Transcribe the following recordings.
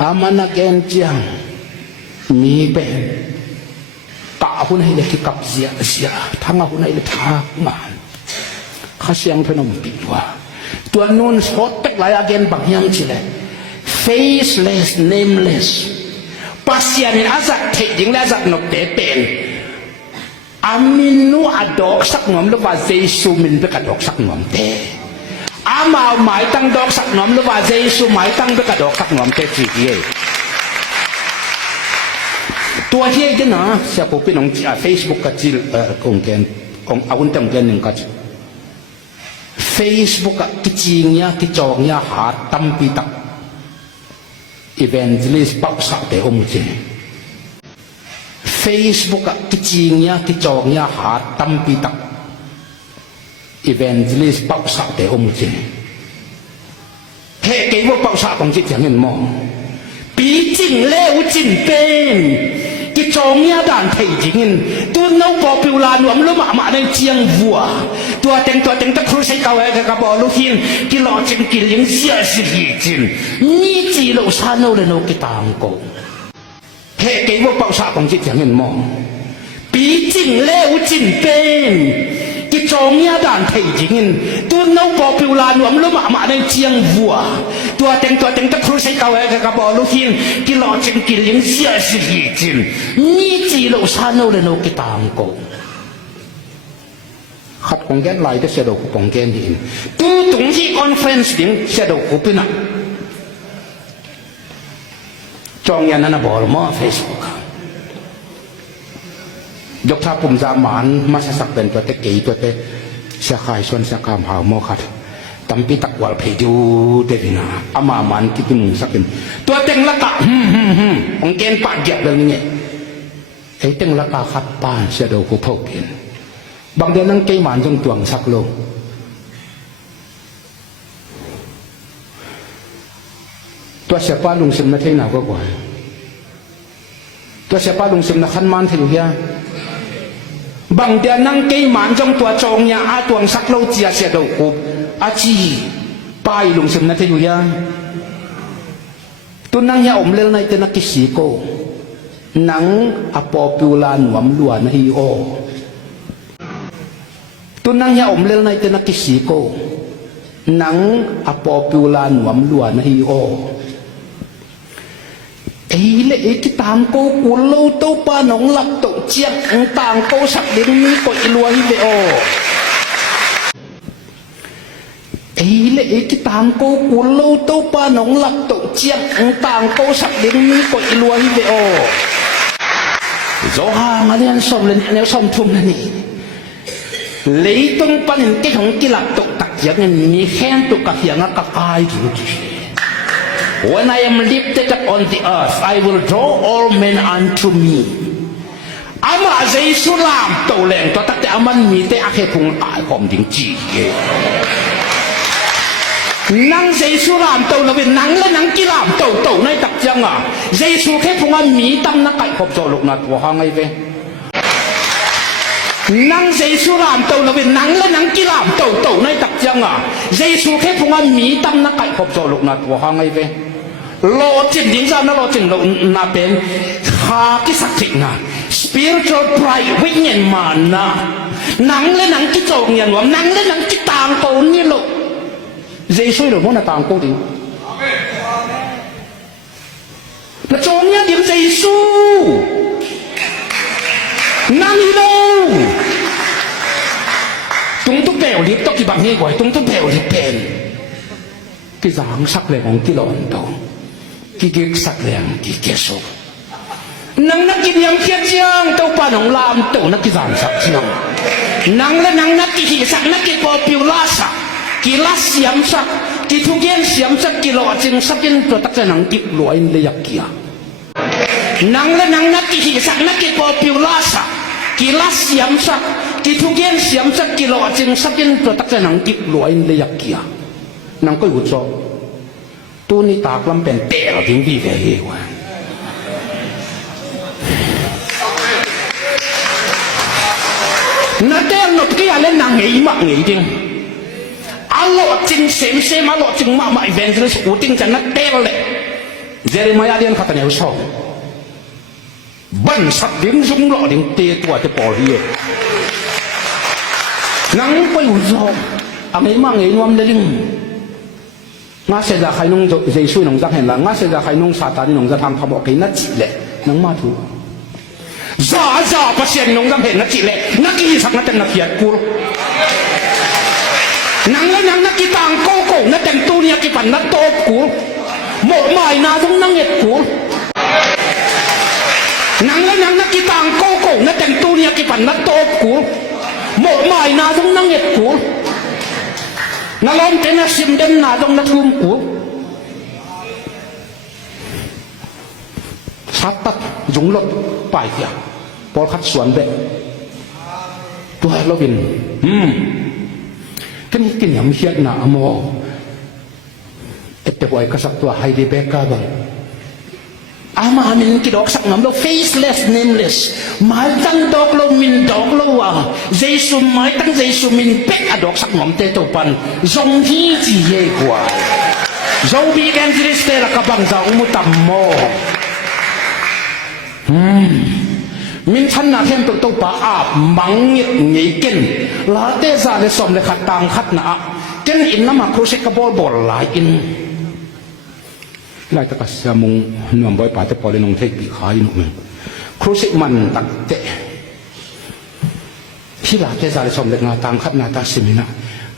อามันนักเอ็นเจียงมีเป็นกะหุ่นให้เล็กกับเสียทั้งหุ่นให้เล็กทางานข้าเสียงพนมปิดว่าตัวนู้นสดเป็กหลายอาเกนบางอย่างสิเลย faceless nameless ภาษาเนี่ยอาจจะเทยิงและอาจจะนกเตะเป็นอามินูอดอกสักหน่อมหรือว่าเจสุมินไปกระดอกสักหน่อมเตะอามาหมายตั้งดอกสักหน่อมหรือว่าเจสุหมายตั้งไปกระดอกสักหน่อมเตะจีเย่ตัวเฮียกันนะเสียปุ๊บเป็นของเฟซบุ๊กกับจีองค์เกนองอาวุธจำเกนหนึ่งก็Facebook กิจงยากิจองยาหาตั้มปีตัก evangelist ปักสักเตอมเจ Facebook กิจงยากิจองยาหาตั้มปีตัก evangelist ปักสักเตอมเจเฮ้เกี่ยวกับปักสักของจิตอย่างเงินมองปีจริงเล้วจริงเป็นกิจองยาด่านไทยจริงตัวน้องบอกพิวลานวมรู้มาในเจียงวัวตัวเต็งตะครูใช้เกาไอ้กระบอกลูกหินกิโลจริงกิลิงเสียสิจริงนี่จีโลชาโนเลโนกิตามโกเฮ้เกี่ยวกับปักสักของจิตอย่างเงินมองปีจริงเล้วจริงเป็นกิจองยาด่านไทยจริงตัวน้องบอกพิวลานวมรู้มาในเจียงวัวตัวเต็งตะครูใช้เกาไอ้กระบอกลูกหินกิโลจริงกิลิงเสียสิจริงนี่จีโลชาโนเลโนกิตามโกขัดของแกนไหลได้เสียดอกของแกนหินตัวตรงที่คอนเฟรนซ์ดิ้งเสียดอกเป็นอะจองยันนั่นนะบอกมาเฟซบุ๊กยกท่าปุ่มจามานมาสักเป็นตัวเตะกี่ตัวเตะเสียขายส่วนเสียคำหาวมอขัดตั้มปีตักวอลเพจูเตวินาอามามันที่เป็นสักเป็นตัวเต็งละกะของแกนปากเก็บเรื่องนี้ไอ้เต็งละกะขัดป้านเสียดอกผู้พกเห็นบางเดือนนั่งเกยหมานจงตวงสักโลตัวเสียป้าลุงซิมนาเทน่าก็กว่าตัวเสียป้าลุงซิมนาขันมันถึงเฮียบางเดือนนั่งเกยหมานจงตัวจงยาอาตวงสักโลเจียเสียดอกกูอาจีป้ายลุงซิมนาเทอยู่ยังตัวนั่งยาอมเลลในเตนักกิสีโกนังอปอปิวลานหวมลัวนะฮีโอตัวนั่งยาอมเลลในเตนักกิสีโกนังอปอปิวลานหวมลัวนะฮีโอเอ้เละที่ตามโกกูโลโตปานองหลับตกเจียงต่างโกสักเดือนนี้ก็อีลัวฮิเบโอเอ้เละที่ตามโกกูโลโตปานองหลับตกเจียงต่างโกสักเดือนนี้ก็อีลัวฮิเบโอโจฮามาเรียนสมเรียนเนี่ยสมทุ่มนี่lấy tung pan cái không cái lập tục tắc giấc này khen tục các hiện các ai chủ when I am lifted up on the earth I will draw all men unto me ama dây số làm tàu lẹn to tắc cái aman mi te akhe phung ai kom ding chi nang dây số làm tàu là vì nang lên nang cái làm tàu này tắc giấc à dây số khe phung am mi tâm nó cạy khop cho lục nát của hang ấy về nang dây số làm tàu là vì nang lên nang cái làm tàu này tắc giấc à dây số khe phung am mi tâm nó cạy khop cho lục nát của hang ấy về lo chỉnh đến ra nó lo chỉnh lộ na bên ha cái sắc thịnh na spiritual pride vĩ nhân mà na nắng lên nắng cái trộn nhân và nắng lên nắng cái tàng cổ như lộ dây suy rồi muốn là tàng cổ đi là trộn nhá điểm dây su nang đi đâu tung tung bèo liếp tóc thì bằng nghe gọi tung tung bèo liếp bèn cái dáng sắc lệของcái lọn đầu cái sắc lệ cái kết số nắng nắc cái điểm kia chiang tàu pa nong lam tàu nắc cái dáng sắc chiang nắng là nắng nắc cái sắc nắc cái bò piu la sắc cái la xiêm sắc cái thu gen xiêm sắc cái lọ chừng sắc gen pro tắc nắng cái lọ in le yak kia nắng là nắng nắc cái sắc nắc cái bò piu la sắc cái la xiêm sắc cái thu gen xiêm sắc cái lọ chừng sắc gen pro tắc nắng cái lọ in le yak kia nắng có hụt gióตัวนี้ตากลำเป็นเตะเราทิ้งพี่แกเหี้ยวนั่นเต้นหนกที่อะไรนางเงี้ยมากเงี้ยจริงอร่อยจริงเสมมาหล่อจริงมากมาอีเวนต์เลยสูจริงจะนั่นเต้นเลย เจเรมายาเรียนขัดเหนียวชอบบันสักดิ้งซุงหล่อดิ้งเตะตัวจะปล่อยเหี้ยนังไปหุ่นซอกอันนี้มั่งเองว่ามันเลี้ยงงาเสียจากใครนุ่งจะช่วยนุ่งจะเห็นละงาเสียจากใครนุ่งซาตานี่นุ่งจะทำบอกกินนัดจิเละนังมาถูกจ่าประเสียนนุ่งจะเห็นนัดจิเละนักกีสักนัดเต็มนักเขียดกูนังแล้วนังนักกีต่างโกโก้นัดเต็มตู้เนี่ยกีปั่นนัดโต๊ะกูหมกหมายนาต้องนั่งเห็ดกูนังแล้วนังนักกีต่างโกโก้นัดเต็มตู้เนี่ยกีปั่นนัดโต๊ะกูหมกหมายนาต้องนั่งเห็ดกูนาล้อมเต็นท์ซิมเดนนาต้องนัดกุมกูสัตว์ยุงลดไปเถียพอขัดสวนเบะตัวเราบินกินยำเชียดนาโมเอตบอยก็สักตัวไฮเดเบก้าบังอามามินกิดอกสักน้ำเรา faceless nameless มาตั้งดอกเรามินดอกเราอ่ะเจสุมาตั้งเจสุมินเป็ดดอกสักน้ำเตตัวปันจงฮีจีเย่กว่าจงบีแกนจิริสเตละกับบังจางมุตัมโมมินทันนาเข้มตัวป่าอาบมังเงี้ยกินลาเตซาเลสอมเลขัดตังขัดนะเจนอินน้ำมาครูเซกบอลบอลหลายอินไล่ตะกัสมุงนวมบอยป่าเตปอลนงเทกปีขายนุ่มครูเซมันตักเตะที่ลาเตซาเลสอมเลงาตังขัดนาตาสิมินะ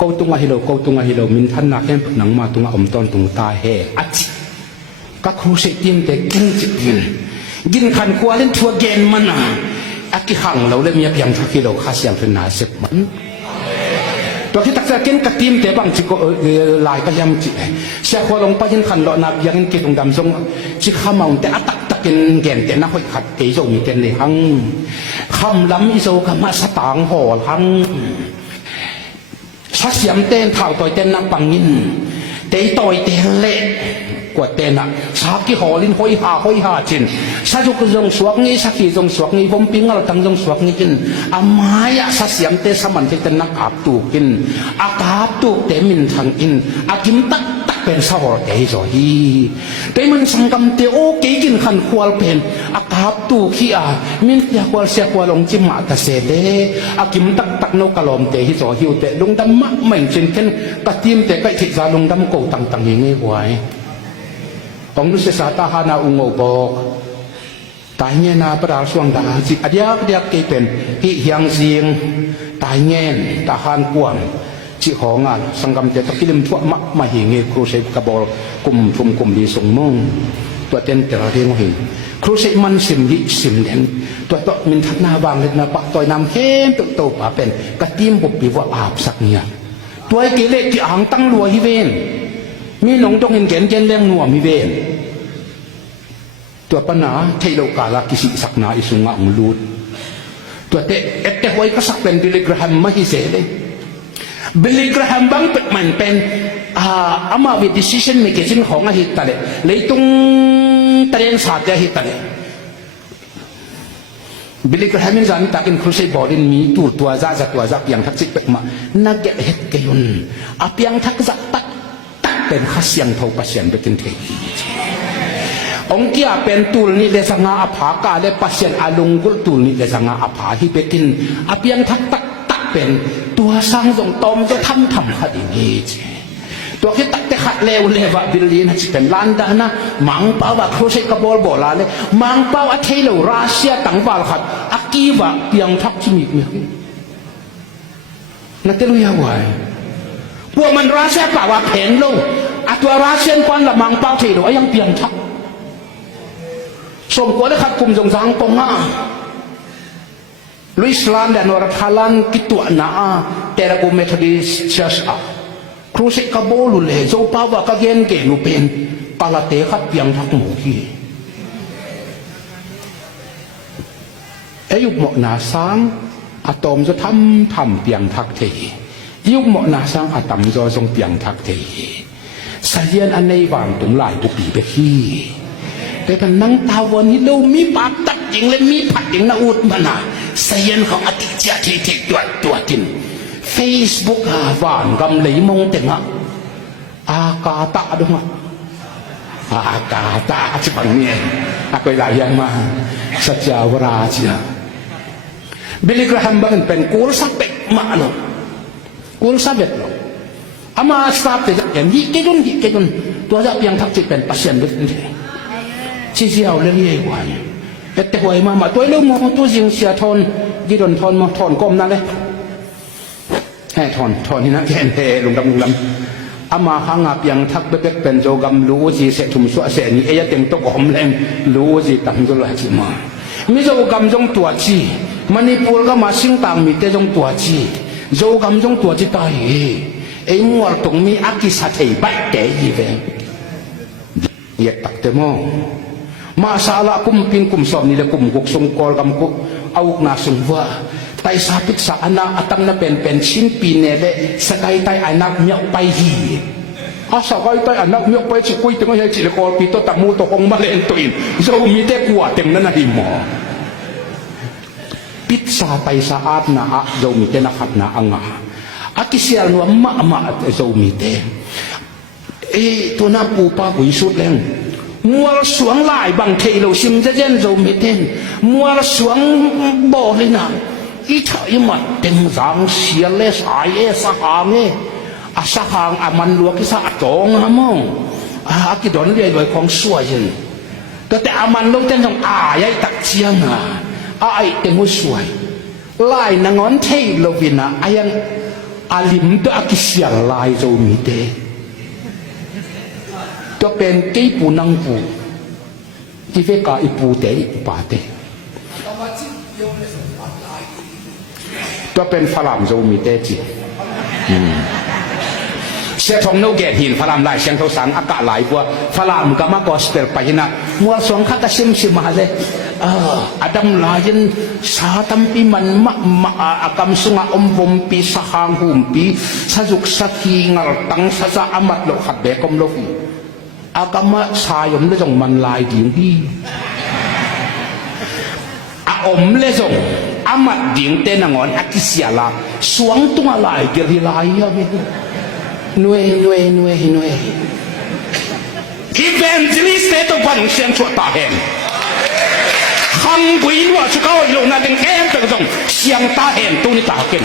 กูตุงะฮิโลกูตุงะฮิโลมินทันนาเข้มหนังมาตุงะอมตอนตุงตาเฮอัจก็ครูเซติมเตกินจิตยินขันกว่าเล่นทัวเกนมันอ่ะอากิขังเราเล่นมีเพียงทักกิโลข้าเสียงเป็นนาเสกมันตัวที่ตักจะกินกระติมแต่บางจิก็ลายก็ยังจิเสียควาลงไปยินขันหล่อนับยังกินตรงดำทรงจิข้ามองแต่อัตักตะกินแกนแต่นักหอยขัดเกยโจมีเกนเลยหังคำล้ำอิโซกมาสตางห่อหังชักเสียมเต้นเท่าต่อยเต้นนักปังยินเตยต่อยเต้นเละกว่าเต้นอ่ะชากิหอลินห้อยหาจินชาจุกจงสวกงี้สักกี่จงสวกงี้ผมปิ้งเราตั้งจงสวกงี้จินอามายะสัเสียมเตสมันเตนนักอาบตูกินอากาบตูเตมินทางอินอากิมตักเป็นสาวเตยจอยแต่มันสังกำเตโอเกกินขันควาลเป็นอากาบตูขี้อามินยาควาลเสียควาลงจิมมาตะเสดอากิมตักนกกะลอมเตยจอยหิวเตลงดำมะเหม่งจินเช่นกะติมเตก็ทิจาลงดำโกตังยังไงไว้องนุสสาตาหานาอุงโอบกตายเงี้ยนาประดาสวงดาจิอเดียกเกเป็นฮิเฮียงเสียงตายเงี้ยตาหานกวนจิของงานสังกำเจตกิลิมทั่วมะมาหิเงครูเซกบอลกุมชุมกุมดีส่งมงตัวเต้นแต่ละเรื่องหิครูเซมันสิมดิสิมเด่นตัวมินทัดนาบางเล็ดนาปะต่อยนำเข้มตัวโตป่าเป็นกระติมบุบปีว่าอาบสักเนี่ยตัวไอ้กิเลสที่อ่างตั้งรัวฮิเวนมีหลงตรงเห็นเกณฑ์เจนเลี้ยงนัวมีเวนตัวปัญหาเทโลกาลากิสิสักนาอิสุงะมลูดตัวเตเอตเตหวยก็สักเป็นบิลลิกราฮัมไม่เสเลยบิลลิกราฮัมบางเป็นมันเป็นอามาวิดิซิชันเมกิซินของอหิตตะเลเลยตรงตะเรียนศาสตร์อหิตตะเลบิลลิกราฮัมมินจานิตากินครูเซบอลินมีตัวจักยังทักจิเป็กมานักเกะเฮตเกยุนอาเปียงทักจักตักเป็นข้าเสียงเท่าปัสเซียนเป็นเทกีองค์ที่เป็นตูลนี่เลสังอาภากาเลปัสเซียนอาลุงกุลตูลนี่เลสังอาภาฮิเปกินอาเปียงทักตักเป็นตัวสร้างทรงตอมจะทำขัดอย่างนี้ตัวที่ตักแต่ขัดเลววะบิลลีนจะเป็นล้านดานะมังเป้าว่าครูเซกบอลบอลาเลยมังเป้าอัเทโลรัสเซียตั้งบาลขัดอากีวะเปียงทักจิมิกเนี่ยนั่นเตลุยาวายพวกมันรัสเซียป่าว่าแผงโลอัตัวรัสเซียนควันละมังเป้าเทโลยังเปียงทักสมควรเลยครับกลุ่มจงสังปงอ่ะลุยสลานdan orang halan kitu na tera ko methodist church a cruise ka bolu le zo pa wa ka gen ke nu pen pala te khat piang thak mu ki ayuk mo na sang atom zo tham piang thak the yuk mo na sang atam zo song piang thak the sayan anei wang tum lai bu pi be kiแต่กันนั่งตาวันนี้เรามีปากตัดอย่างและมีผัดอย่างน่าอุดมันอ่ะเสียงของอติจาที่ตัวจิน Facebook หวานกำเลยมงเต็งอ่ะอากาตะดงอ่ะ kata cepangnya aku layan mah sejawara aja Billy Graham bangun pen kul sapek mak lo kul sabet lo ama staff te yang hikejun tu aja yang tak pen pasien betul sisi awal ni wan ete huai mama tu lo mau tu sing sia thon giron thon mau thon kom na le thon ni nak ken he lung dam ama hangap yang tak bebek pen jogam lu ji se thum su se ni e ya teng to om leng lu ji tam jo la chi ma mi jogam jong tua chi manipur ga ma sing tang mi te jong tua chi jogam jong tua chi tai e muar tong mi aki sa thei bai te yi ve ye tak te mo masala kum pin kum som ni le kum gok sung kol gam ko au na sung wa tai sapit sa anak atang na pen chin pinele sakai tai anak miok pai hi sakai tai anak miok pai chi kui teng he chi le kol pi to tamu to kong malen to in zo mi te kwa teng na hi mo pit sa tai sa at na a zo mi te na khat na anga akisial no ma zo mi te to na pu pa hui sut leng mual suang lai bang thei lo sim ja jen zo mi ten mual suang bo le na ít thời mà tình rằng xia lê sai sa hàng ấy sa hàng man lúa cái sa trống hả mông cái đó nó đi rồi con xuôi chứ cái man lâu tên trong ấy đặc chiang ấy tên ngôi xuôi lại là ngón thấy lâu vì na ai ăn lim đó cái xia lại rồi mi tê đó bên cái bù năng bù chỉ phải cả ít bù tê bà têตัวเป็นฝรั่งโจมีเตจิเสียทองโนเกตหินฝรั่งหลายเสียงเท่าสังอากาศหลายกว่าฝรั่งก็มากอสเปลไปนะมัวสองข้าก็ซิมมาเลยอดัมลายินสาตัมปีมันมะอากำสุงอมบมปีสหางหุมปีสะจุกสะกีงัลตังสะจะอามัดโลขัดเบกมโลกีอากำมะสายมเลจงมันลายดิ่งดีอมเลจงอามัดดิ่งเตนังอนอากิเสียละสวงตัวลายเกลีลายอะมิหน่วยอีเวนต์ลิสต์ตัวพันเสียงชั่วตาเห็นขังกุยว่าชุกเอาอีโลนาดึงแก้มตึงส่งเสียงตาเห็นตัวนี้ตาเก่ง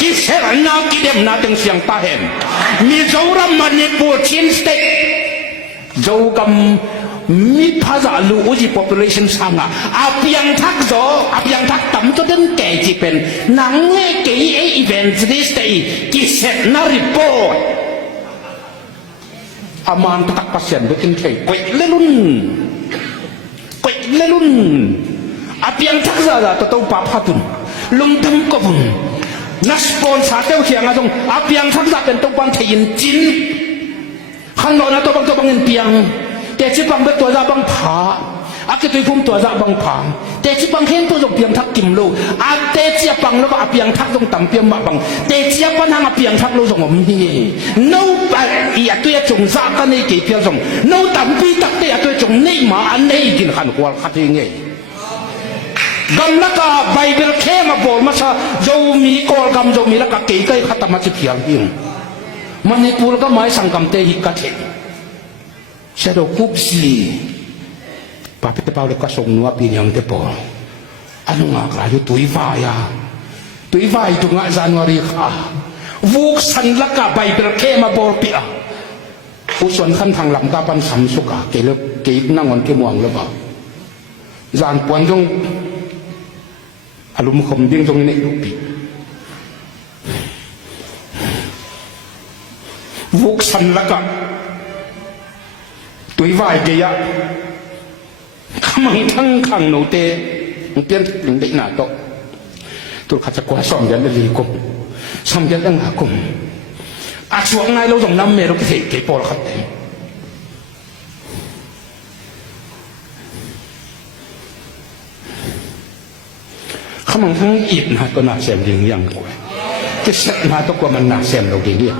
กิเสรนากิเดมนาดึงเสียงตาเห็นมีโจรามันนี่ปูชินสเตโจกัมมีภาษาลูอุจิ population สังอาเพียงทักโจอาเพียงทักตั้มจนแก่จีเป็นหนังเล่เกี่ยอีเวนต์ลิสต์กิเสรนารีพอร์ตอามันตักภาษาเด็กเก่งกวยเล่นอาเพียงทักษะตัวป้าพัดุนลุงทำกับผมนักสปอนเซอร์เที่ยวเชียงอาจงอาเพียงทักษะเป็นตัวบังเทียนจินข้างนอกนะตัวบังเงินเพียงแต่ที่บังเป็นตัวจะบังผาอากิตุยพุ่มตัวจะบังผาแต่ที่บังเห็นตัวจงเพียงทักกิมโลอาแต่ที่บังแล้วก็อาเพียงทักจงต่ำเพียงมาบังแต่ที่บังทางอาเพียงทักโลจงผมนี่นู้ไปอย่าตัวจงซากันนี่กี่เพียงจงนู้ต่ำปีตักแต่ตัวจงนี่มาอันนี้กินขันกวาขัดยังไงกำลังกับไบเบิลแค่มาบอกมาซะโจมีกอลกำโจมีแล้วก็เกี่ยขัดมาจะเพียงยิ่งมันนี่พูดก็ไม่สังคมเตหิกัดเองเสด็จคุบสีป้าพิเตปาเลก็ส่งนัวปียังเตปออันงากลายตุยฟ้ายตุงอาจารย์วารีค่ะวุกสันลักกับไบเบิลแค่มาบอกปีอ่ะผู้ส่วนขั้นทางลำตาปันสัมสุกะเกลือเกยนั่งวันเกมวงหรือเปล่าจานปวนจงอารมณ์คมดิ้งจงนี่ลูกปีวุกสันลักกับตุยวายเกียร์ขมังทั้งขังโนเตมันเปลี่ยนถึงได้หนาโตตัวขัดจักรวาลสองยันได้ลีกุมสามยันตั้งหากุมอาช่วงไงเราส่งน้ำเมรุกิเทเกปอลขัดเองขมังทั้งอิดนะตัวหนาเสียมเรียงยังกว่าจะเสร็จมาตัวกว่ามันหนาเสียมเราดีเนี่ย